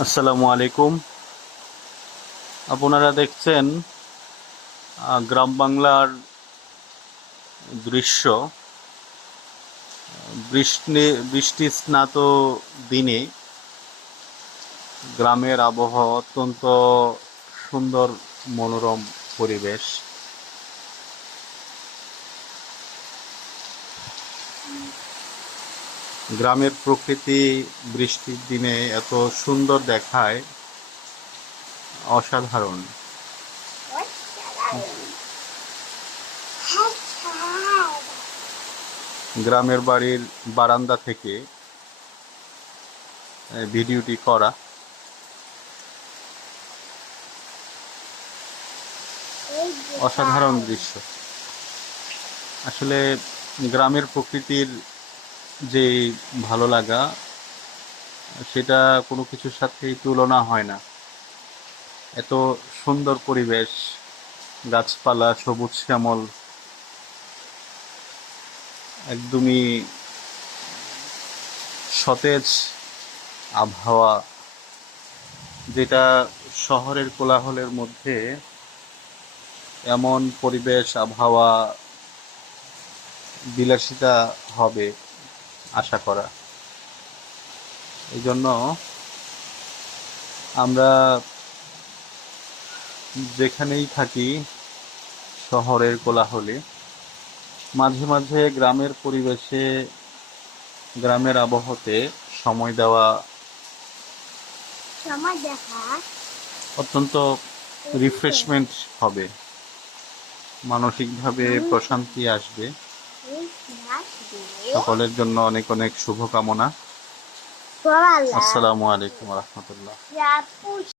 আসসালামু আলাইকুম। আপনারা দেখছেন গ্রাম বাংলার দৃশ্য। বৃষ্টি স্নাত দিনে গ্রামের আবহাওয়া অত্যন্ত সুন্দর, মনোরম পরিবেশ। গ্রামের প্রকৃতি বৃষ্টির দিনে এত সুন্দর দেখায়, অসাধারণ। গ্রামের বাড়ির বারান্দা থেকে ভিডিওটি করা। অসাধারণ দৃশ্য। আসলে গ্রামের প্রকৃতির যে ভালো লাগা, সেটা কোনো কিছুর সাথেই তুলনা হয় না। এত সুন্দর পরিবেশ, গাছপালা, সবুজ শ্যামল, একদমই সতেজ আবহাওয়া, যেটা শহরের কোলাহলের মধ্যে এমন পরিবেশ, আবহাওয়া, বিলাসিতা হবে আশা করা। এই জন্য আমরা যেখানেই থাকি শহরের কোলাহলে, মাঝে মাঝে গ্রামের পরিবেশে, গ্রামের আবহাওয়াতে সময় দেওয়া অত্যন্ত রিফ্রেশমেন্ট হবে, মানসিকভাবে প্রশান্তি আসবে। সকলের জন্য অনেক অনেক শুভকামনা। আসসালামু আলাইকুম রহমতুল্লাহ।